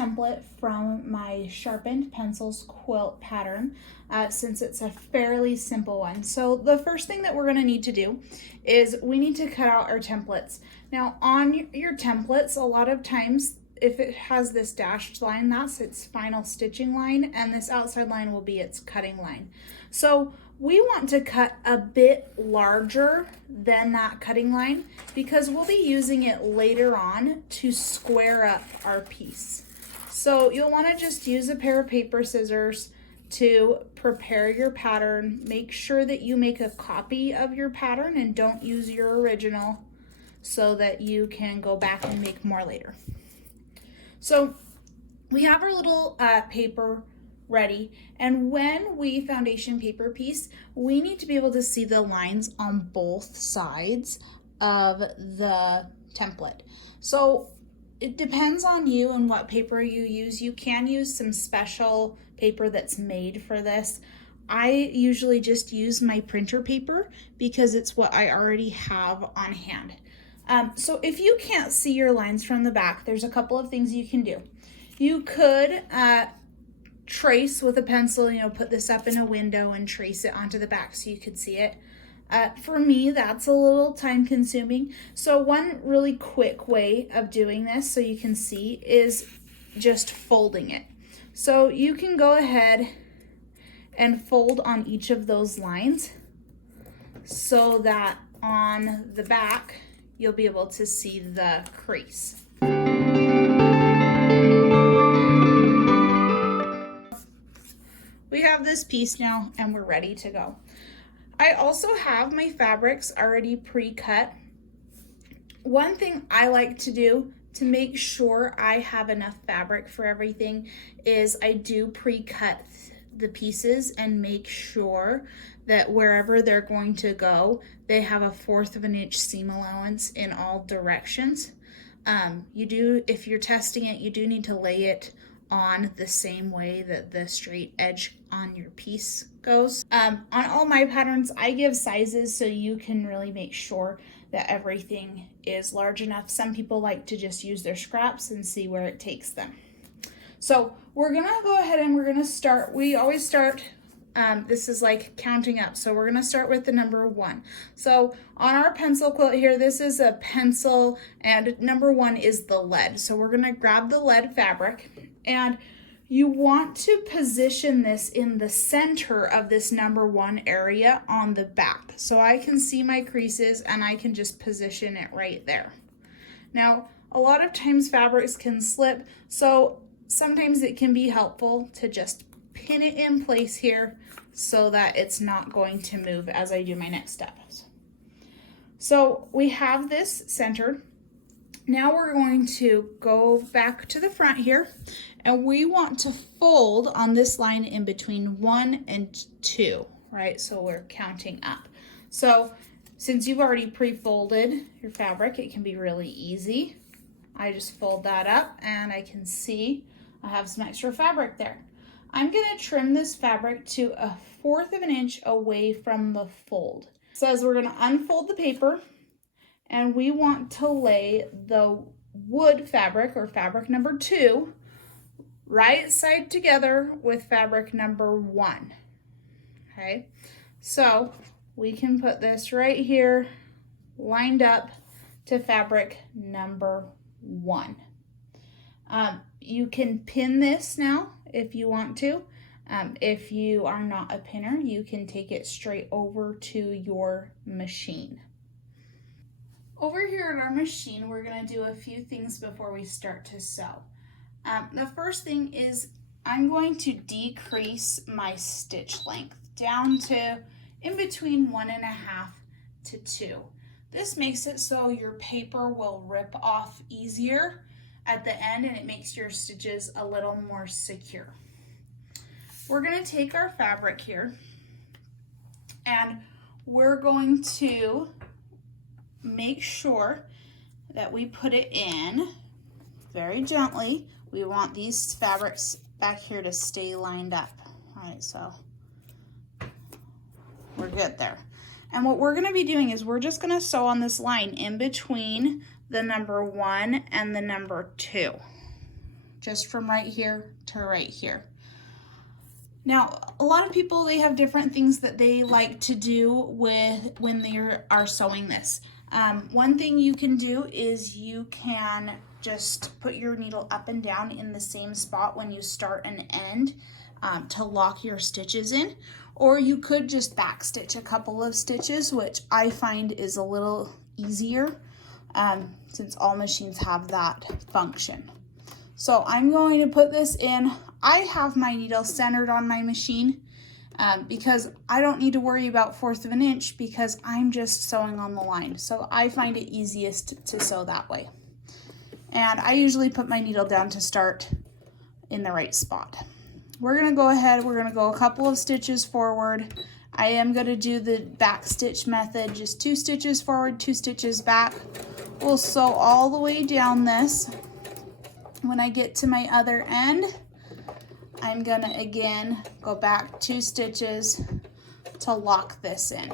template from my sharpened pencils quilt pattern since it's a fairly simple one. So the first thing that we're going to need to do is we need to cut out our templates. Now on your templates, a lot of times if it has this dashed line, that's its final stitching line, and this outside line will be its cutting line. So we want to cut a bit larger than that cutting line because we'll be using it later on to square up our piece. So you'll want to just use a pair of paper scissors to prepare your pattern. Make sure that you make a copy of your pattern and don't use your original so that you can go back and make more later. So we have our little paper ready, and when we foundation paper piece, we need to be able to see the lines on both sides of the template. So it depends on you and what paper you use. You can use some special paper that's made for this. I usually just use my printer paper because it's what I already have on hand. So if you can't see your lines from the back, there's a couple of things you can do. You could trace with a pencil, put this up in a window and trace it onto the back so you could see it. For me, that's a little time consuming. So one really quick way of doing this so you can see is just folding it. So you can go ahead and fold on each of those lines so that on the back, you'll be able to see the crease. We have this piece now and we're ready to go. I also have my fabrics already pre-cut. One thing I like to do to make sure I have enough fabric for everything is I do pre-cut the pieces and make sure that wherever they're going to go, they have 1/4 of an inch seam allowance in all directions. If you're testing it, you do need to lay it on the same way that the straight edge on your piece goes. On all my patterns, I give sizes so you can really make sure that everything is large enough. Some people like to just use their scraps and see where it takes them. So we're gonna go ahead and we're gonna start. We always start, this is like counting up. So we're gonna start with the number 1. So on our pencil quilt here, this is a pencil and number 1 is the lead. So we're gonna grab the lead fabric and you want to position this in the center of this number 1 area on the back. So I can see my creases and I can just position it right there. Now, a lot of times fabrics can slip, so sometimes it can be helpful to just pin it in place here so that it's not going to move as I do my next steps. So we have this centered. Now we're going to go back to the front here and we want to fold on this line in between 1 and 2, right? So we're counting up. So since you've already pre-folded your fabric, it can be really easy. I just fold that up and I can see I have some extra fabric there. I'm gonna trim this fabric to 1/4 of an inch away from the fold. It says we're gonna unfold the paper and we want to lay the wood fabric or fabric number 2 right side together with fabric number 1. Okay, so we can put this right here lined up to fabric number 1. You can pin this now if you want to. If you are not a pinner, you can take it straight over to your machine. Over here at our machine, we're going to do a few things before we start to sew. The first thing is I'm going to decrease my stitch length down to in between 1.5 to 2. This makes it so your paper will rip off easier at the end and it makes your stitches a little more secure. We're going to take our fabric here and we're going to make sure that we put it in very gently. We want these fabrics back here to stay lined up. All right, so we're good there. And what we're gonna be doing is we're just gonna sew on this line in between the number 1 and the number 2. just from right here to right here. Now, a lot of people, they have different things that they like to do with when they are sewing this. One thing you can do is you can just put your needle up and down in the same spot when you start and end to lock your stitches in, or you could just back stitch a couple of stitches, which I find is a little easier since all machines have that function. So I'm going to put this in. I have my needle centered on my machine because I don't need to worry about 1/4 of an inch because I'm just sewing on the line. So I find it easiest to sew that way. And I usually put my needle down to start in the right spot. We're gonna go ahead, we're gonna go a couple of stitches forward. I am gonna do the back stitch method, just 2 stitches forward, 2 stitches back. We'll sew all the way down this. When I get to my other end, I'm gonna again go back 2 stitches to lock this in.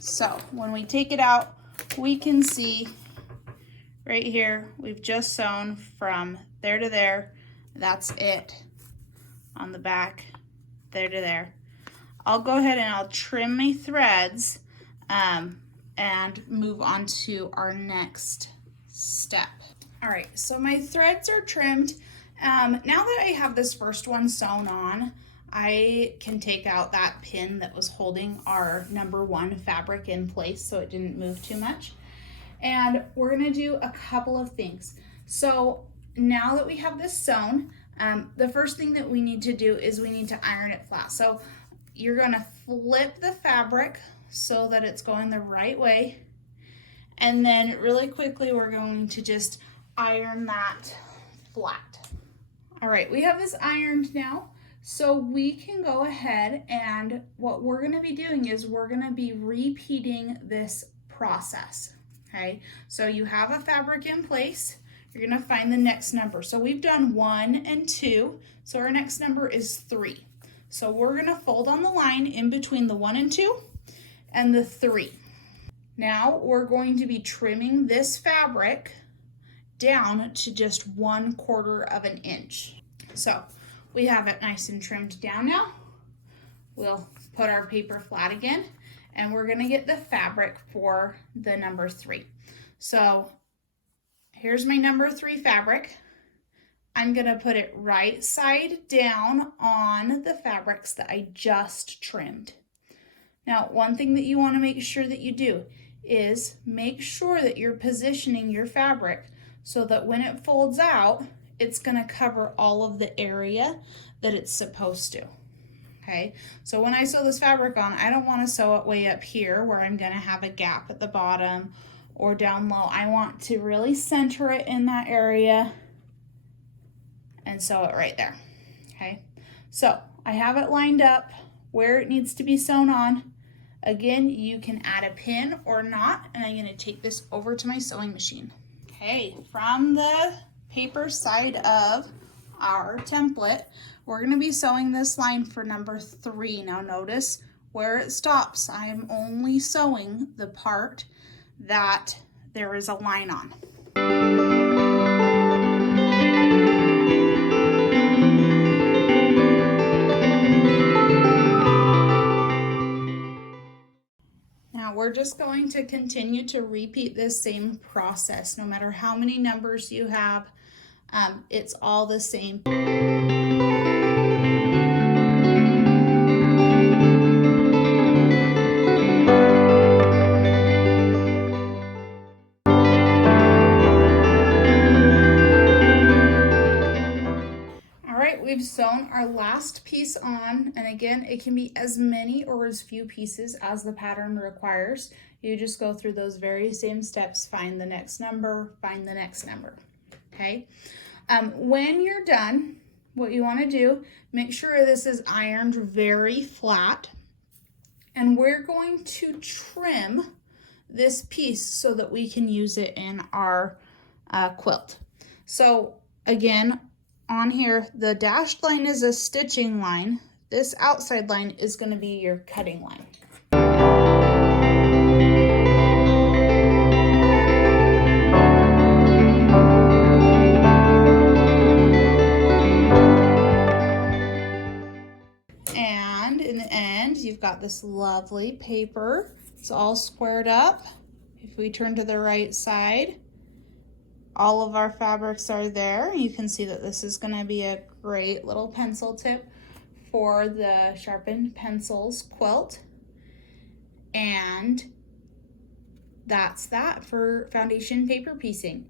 So when we take it out, we can see right here, we've just sewn from there to there. That's it on the back, there to there. I'll go ahead and I'll trim my threads and move on to our next step. All right, so my threads are trimmed. Now that I have this first one sewn on, I can take out that pin that was holding our number 1 fabric in place so it didn't move too much. And we're gonna do a couple of things. So now that we have this sewn, the first thing that we need to do is we need to iron it flat. So you're gonna flip the fabric so that it's going the right way. And then really quickly, we're going to just iron that flat. All right, we have this ironed now. So we can go ahead and what we're gonna be doing is we're gonna be repeating this process, okay? So you have a fabric in place, you're gonna find the next number. So we've done 1 and 2, so our next number is 3. So we're gonna fold on the line in between the 1 and 2 and the 3. Now we're going to be trimming this fabric down to just 1/4 of an inch. So we have it nice and trimmed down now. We'll put our paper flat again, and we're gonna get the fabric for the number 3. So here's my number 3 fabric. I'm gonna put it right side down on the fabrics that I just trimmed. Now, one thing that you wanna make sure that you do is make sure that you're positioning your fabric so that when it folds out, it's gonna cover all of the area that it's supposed to, okay? So when I sew this fabric on, I don't wanna sew it way up here where I'm gonna have a gap at the bottom or down low. I want to really center it in that area and sew it right there, okay? So I have it lined up where it needs to be sewn on. Again, you can add a pin or not, and I'm gonna take this over to my sewing machine. Okay, from the paper side of our template, we're gonna be sewing this line for number 3. Now notice where it stops. I am only sewing the part that there is a line on. Now we're just going to continue to repeat this same process. No matter how many numbers you have, it's all the same. We've sewn our last piece on, and again, it can be as many or as few pieces as the pattern requires. You just go through those very same steps, find the next number, find the next number, okay? When you're done, what you want to do, make sure this is ironed very flat, and we're going to trim this piece so that we can use it in our quilt. So again, on here, the dashed line is a stitching line. This outside line is going to be your cutting line. got this lovely paper. It's all squared up. If we turn to the right side, all of our fabrics are there. You can see that this is going to be a great little pencil tip for the sharpened pencils quilt. And that's that for foundation paper piecing.